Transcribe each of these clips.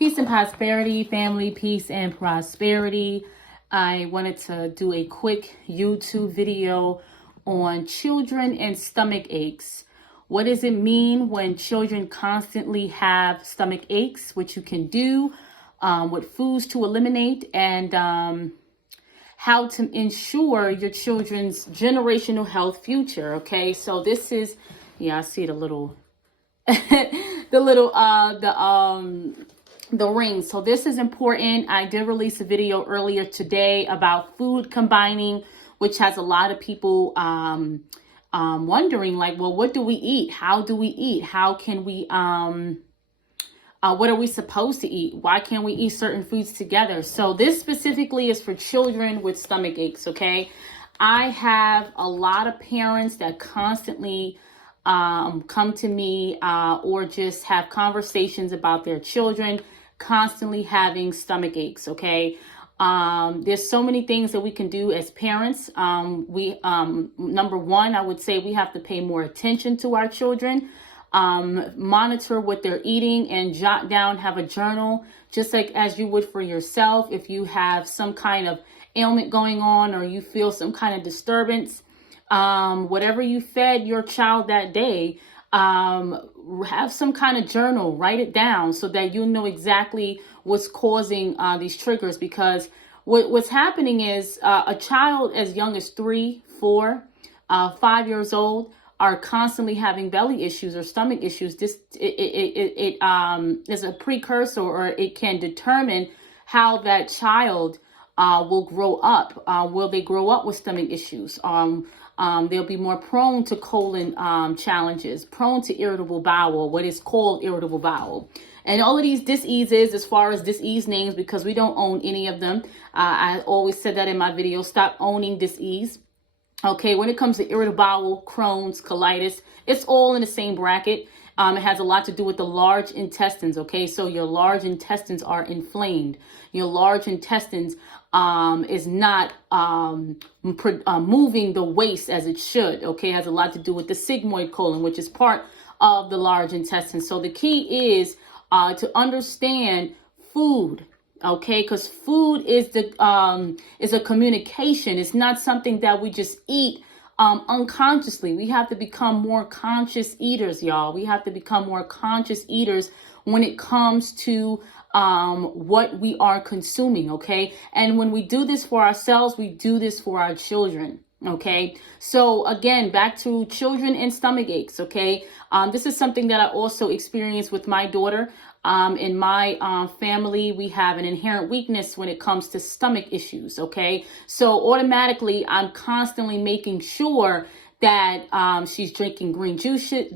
Peace and prosperity, family, peace and prosperity. I wanted to do a quick YouTube video on children and stomach aches. What does it mean when children constantly have stomach aches, what you can do, what foods to eliminate, and how to ensure your children's generational health future. Okay, so this is, yeah, I see the little, the ring. So this is important. I did release a video earlier today about food combining, which has a lot of people wondering, like, well, what do we eat? How do we eat? How can we what are we supposed to eat? Why can't we eat certain foods together? So this specifically is for children with stomach aches. Okay, I have a lot of parents that constantly come to me or just have conversations about their children constantly having stomach aches. Okay, there's so many things that we can do as parents. Number one, I would say we have to pay more attention to our children. Monitor what they're eating and jot down, have a journal, just like as you would for yourself. If you have some kind of ailment going on or you feel some kind of disturbance, whatever you fed your child that day, have some kind of journal, write it down so that you know exactly what's causing these triggers. Because what's happening is a child as young as 3, 4, 5 years old are constantly having belly issues or stomach issues. This is a precursor, or it can determine how that child will grow up. Will they grow up with stomach issues? They'll be more prone to colon challenges, prone to irritable bowel, what is called irritable bowel. And all of these diseases, as far as disease names, because we don't own any of them. I always said that in my video, stop owning disease. Okay, when it comes to irritable bowel, Crohn's, colitis, it's all in the same bracket. It has a lot to do with the large intestines. Okay, so your large intestines are inflamed. Your large intestines is not moving the waste as it should. Okay, it has a lot to do with the sigmoid colon, which is part of the large intestine. So the key is to understand food. Okay, because food is a communication. It's not something that we just eat unconsciously. We have to become more conscious eaters, y'all. We have to become more conscious eaters when it comes to what we are consuming. Okay, and when we do this for ourselves, we do this for our children. Okay, so again, back to children and stomach aches. Okay, this is something that I also experienced with my daughter. In my family, we have an inherent weakness when it comes to stomach issues. Okay, so automatically, I'm constantly making sure that she's drinking green juices,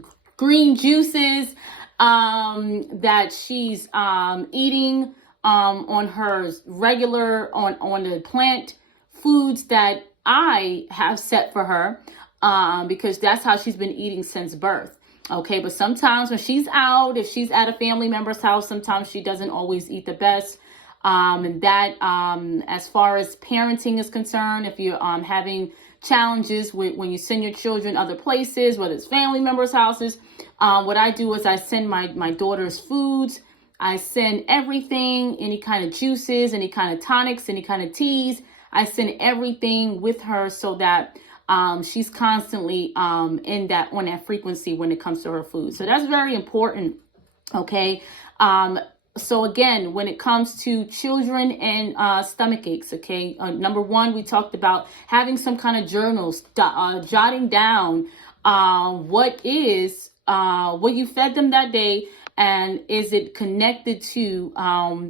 that she's eating on her regular on the plant foods that I have set for her, because that's how she's been eating since birth. Okay, but sometimes when she's out, if she's at a family member's house, sometimes she doesn't always eat the best. And that, as far as parenting is concerned, if you're having challenges when you send your children other places, whether it's family members' houses, what I do is I send my daughter's foods. I send everything, any kind of juices, any kind of tonics, any kind of teas. I send everything with her so that she's constantly on that frequency when it comes to her food. So that's very important. Okay. So again, when it comes to children and stomach aches, okay, number one, we talked about having some kind of journals, jotting down what you fed them that day, and is it connected to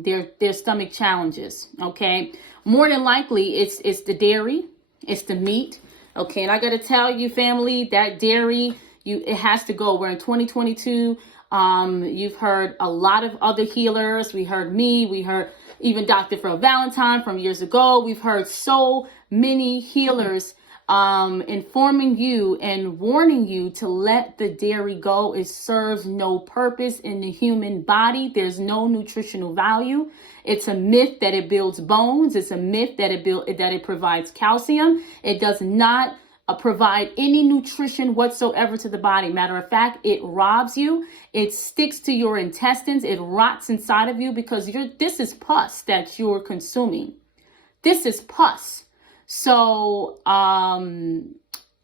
their stomach challenges. Okay, more than likely it's the dairy, it's the meat. Okay, and I got to tell you, family, that dairy, it has to go. We're in 2022. You've heard a lot of other healers. We heard me. We heard even Dr. Phil Valentine from years ago. We've heard so many healers informing you and warning you to let the dairy go. It serves no purpose in the human body. There's no nutritional value. It's a myth that it builds bones. It's a myth that it provides calcium. It does not provide any nutrition whatsoever to the body. Matter of fact, it robs you. It sticks to your intestines. It rots inside of you because this is pus that you're consuming. This is pus. So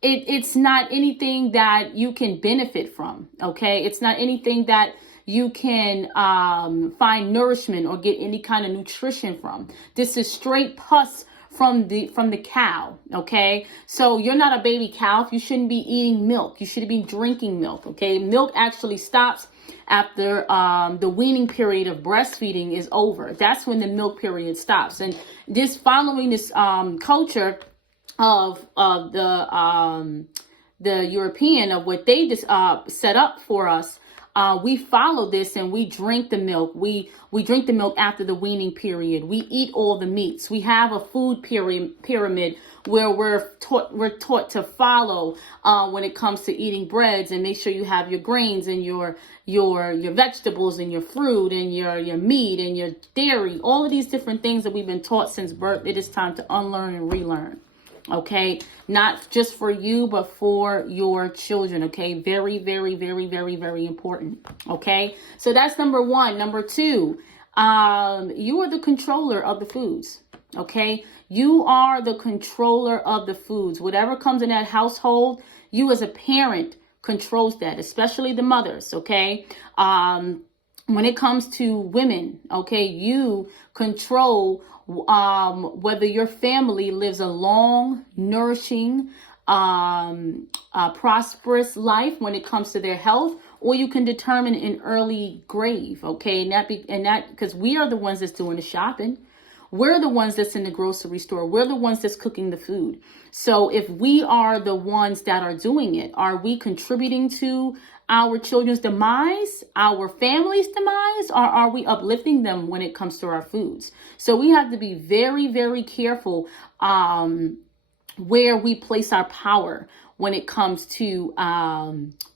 it's not anything that you can benefit from. Okay, it's not anything that you can find nourishment or get any kind of nutrition from. This is straight pus from the cow. Okay, so you're not a baby cow. You shouldn't be eating milk. You should be drinking milk. Okay, milk actually stops after the weaning period of breastfeeding is over. That's when the milk period stops. And this following this culture of the European, of what they just set up for us, we follow this and we drink the milk. We drink the milk after the weaning period. We eat all the meats. We have a food pyramid where we're taught to follow when it comes to eating breads, and make sure you have your grains and your vegetables and your fruit and your meat and your dairy. All of these different things that we've been taught since birth. It is time to unlearn and relearn. Okay, not just for you, but for your children. Okay, very, very, very, very, very important. Okay, so that's number one. Number two, you are the controller of the foods. Okay, you are the controller of the foods. Whatever comes in that household, you as a parent controls that, especially the mothers. Okay, when it comes to women, okay, you control whether your family lives a long, nourishing, prosperous life when it comes to their health, or you can determine an early grave. Okay, and that because we are the ones that's doing the shopping. We're the ones that's in the grocery store. We're the ones that's cooking the food. So if we are the ones that are doing it, are we contributing to our children's demise, our family's demise, or are we uplifting them when it comes to our foods? So we have to be very, very careful where we place our power when it comes to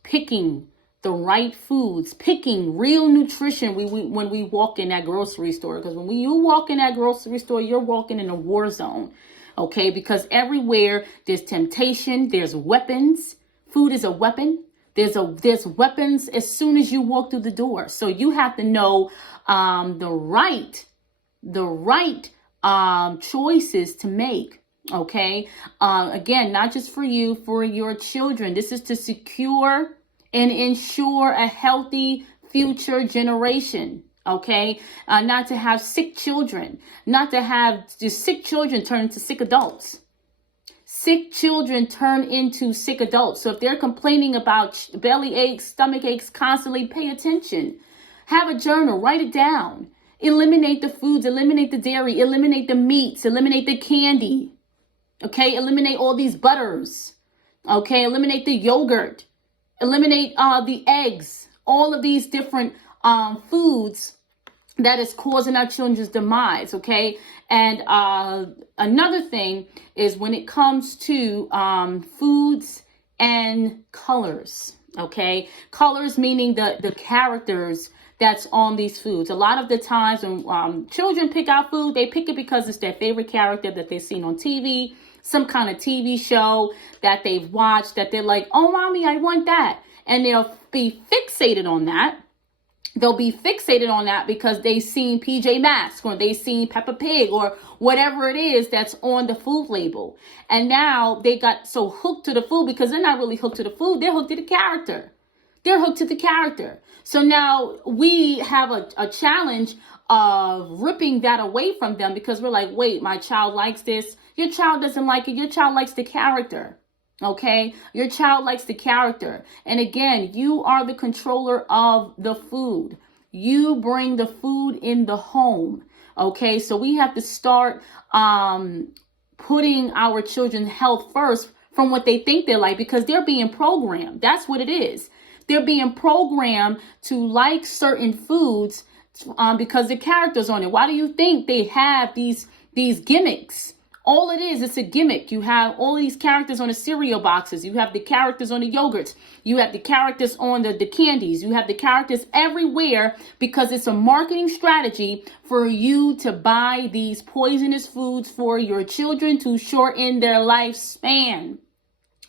picking the right foods, picking real nutrition when we walk in that grocery store. Because when you walk in that grocery store, you're walking in a war zone. Okay, because everywhere there's temptation, there's weapons. Food is a weapon. There's weapons as soon as you walk through the door. So you have to know the right choices to make. Okay, again, not just for you, for your children. This is to secure and ensure a healthy future generation. Okay, not to have sick children, not to have just sick children turn into sick adults. Sick children turn into sick adults. So if they're complaining about belly aches, stomach aches constantly, pay attention. Have a journal, write it down. Eliminate the foods, eliminate the dairy, eliminate the meats, eliminate the candy. Okay, eliminate all these butters. Okay, eliminate the yogurt. Eliminate the eggs. All of these different foods that is causing our children's demise. Okay, and another thing is when it comes to foods and colors. Okay, colors meaning the characters that's on these foods. A lot of the times when children pick out food, they pick it because it's their favorite character that they've seen on TV, some kind of TV show that they've watched, that they're like, oh, mommy, I want that. And they'll be fixated on that. They'll be fixated on that because they've seen PJ Masks or they've seen Peppa Pig or whatever it is that's on the food label. And now they got so hooked to the food because they're not really hooked to the food. They're hooked to the character. They're hooked to the character. So now we have a challenge of ripping that away from them because we're like, wait, my child likes this. Your child doesn't like it. Your child likes the character. Okay, your child likes the character. And again, you are the controller of the food. You bring the food in the home. Okay, so we have to start putting our children's health first from what they think they like because they're being programmed. That's what it is. They're being programmed to like certain foods because the character's on it. Why do you think they have these gimmicks? All it is, it's a gimmick. You have all these characters on the cereal boxes. You have the characters on the yogurts. You have the characters on the candies. You have the characters everywhere because it's a marketing strategy for you to buy these poisonous foods for your children to shorten their lifespan.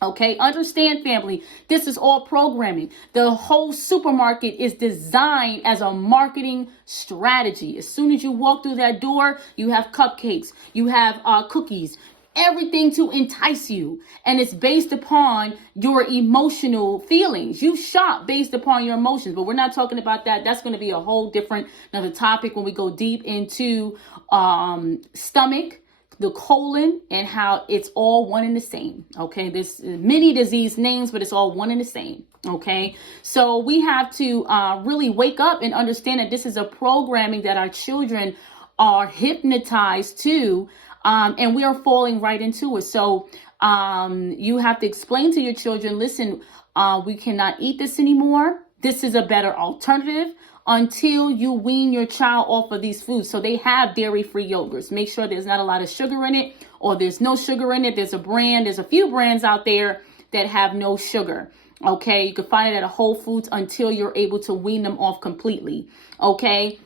Okay, understand, family, this is all programming. The whole supermarket is designed as a marketing strategy. As soon as you walk through that door, you have cupcakes, you have cookies, everything to entice you. And it's based upon your emotional feelings. You shop based upon your emotions, but we're not talking about that. That's going to be a whole different another topic when we go deep into stomach, the colon, and how it's all one and the same. Okay, there's many disease names, but it's all one and the same. Okay, so we have to really wake up and understand that this is a programming that our children are hypnotized to, and we are falling right into it. So you have to explain to your children, listen, we cannot eat this anymore. This is a better alternative until you wean your child off of these foods. So they have dairy-free yogurts. Make sure there's not a lot of sugar in it, or there's no sugar in it. There's a few brands out there that have no sugar. Okay, you can find it at a Whole Foods until you're able to wean them off completely. Okay.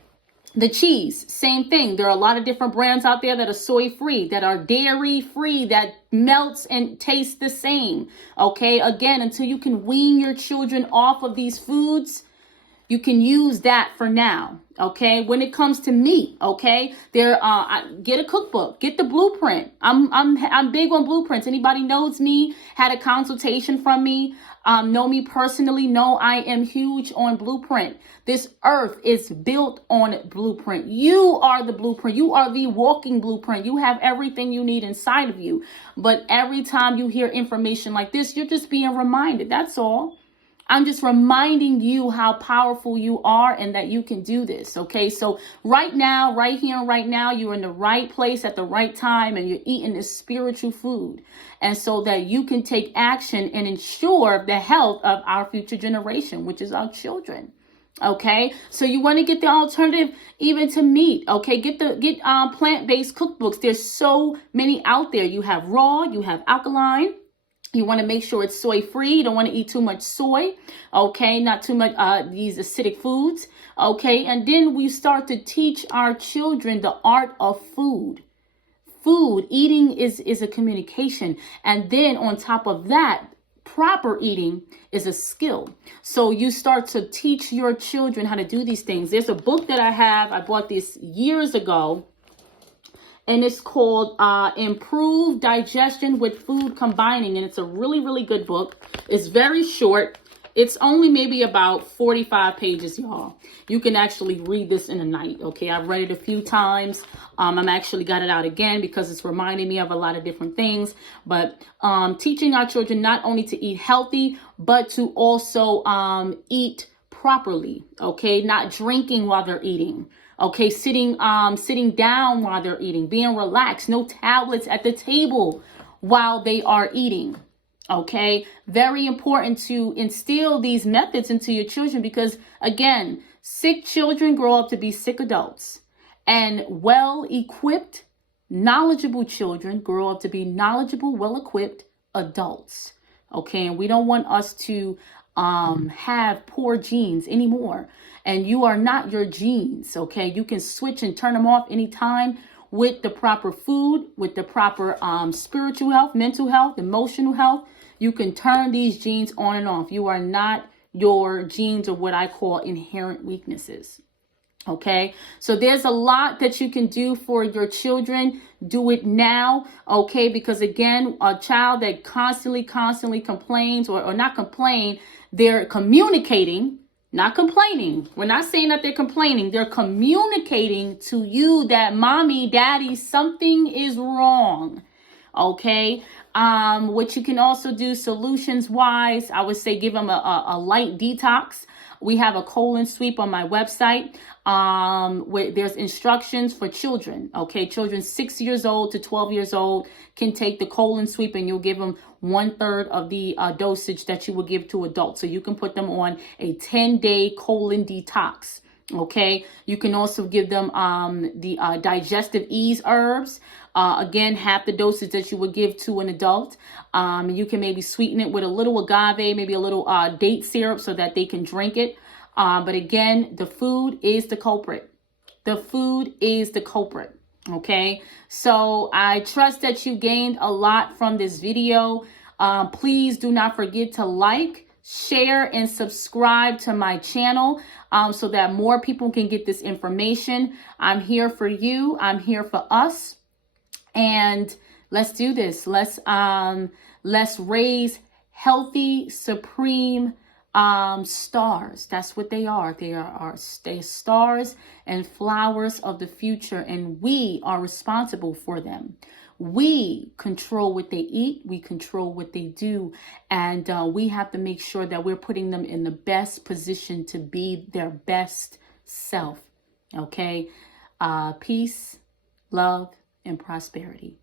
The cheese, same thing. There are a lot of different brands out there that are soy-free, that are dairy-free, that melts and tastes the same. Okay, again, until you can wean your children off of these foods, you can use that for now. Okay, when it comes to meat, okay, get a cookbook, get the blueprint. I'm big on blueprints. Anybody knows me, had a consultation from me, know me personally, know I am huge on blueprint. This earth is built on blueprint. You are the blueprint. You are the walking blueprint. You have everything you need inside of you. But every time you hear information like this, you're just being reminded. That's all. I'm just reminding you how powerful you are and that you can do this. Okay, so right now, right here and right now, you're in the right place at the right time, and you're eating this spiritual food. And so that you can take action and ensure the health of our future generation, which is our children. Okay, so you want to get the alternative even to meat. Okay, get plant-based cookbooks. There's so many out there. You have raw, you have alkaline. You want to make sure it's soy-free. You don't want to eat too much soy. Okay, not too much these acidic foods. Okay, and then we start to teach our children the art of food. Food, eating is a communication. And then on top of that, proper eating is a skill. So you start to teach your children how to do these things. There's a book that I have. I bought this years ago. And it's called Improve Digestion with Food Combining. And it's a really, really good book. It's very short. It's only maybe about 45 pages, y'all. You can actually read this in a night. Okay, I've read it a few times. I'm actually got it out again because it's reminding me of a lot of different things. But teaching our children not only to eat healthy, but to also eat properly. Okay, not drinking while they're eating. Okay, sitting down while they're eating, being relaxed, no tablets at the table while they are eating. Okay, very important to instill these methods into your children because, again, sick children grow up to be sick adults, and well-equipped, knowledgeable children grow up to be knowledgeable, well-equipped adults. Okay, and we don't want us to have poor genes anymore. And you are not your genes, okay? You can switch and turn them off anytime with the proper food, with the proper spiritual health, mental health, emotional health. You can turn these genes on and off. You are not your genes or what I call inherent weaknesses, okay? So there's a lot that you can do for your children. Do it now, okay? Because again, a child that constantly complains or not complain, they're communicating. Not complaining. We're not saying that they're complaining. They're communicating to you that mommy, daddy, something is wrong. Okay. What you can also do solutions wise, I would say give them a light detox. We have a colon sweep on my website where there's instructions for children. Okay, children 6 years old to 12 years old can take the colon sweep, and you'll give them 1/3 of the dosage that you would give to adults. So you can put them on a 10-day colon detox. Okay, you can also give them the digestive ease herbs. Again, half the dosage that you would give to an adult. You can maybe sweeten it with a little agave, maybe a little date syrup so that they can drink it. But again, the food is the culprit. The food is the culprit. Okay, so I trust that you gained a lot from this video. Please do not forget to like, share, and subscribe to my channel so that more people can get this information. I'm here for you. I'm here for us. And let's do this. Let's raise healthy, supreme stars. That's what they are. They're stars and flowers of the future, and we are responsible for them. We control what they eat. We control what they do. And we have to make sure that we're putting them in the best position to be their best self. Okay? Peace, love, and prosperity.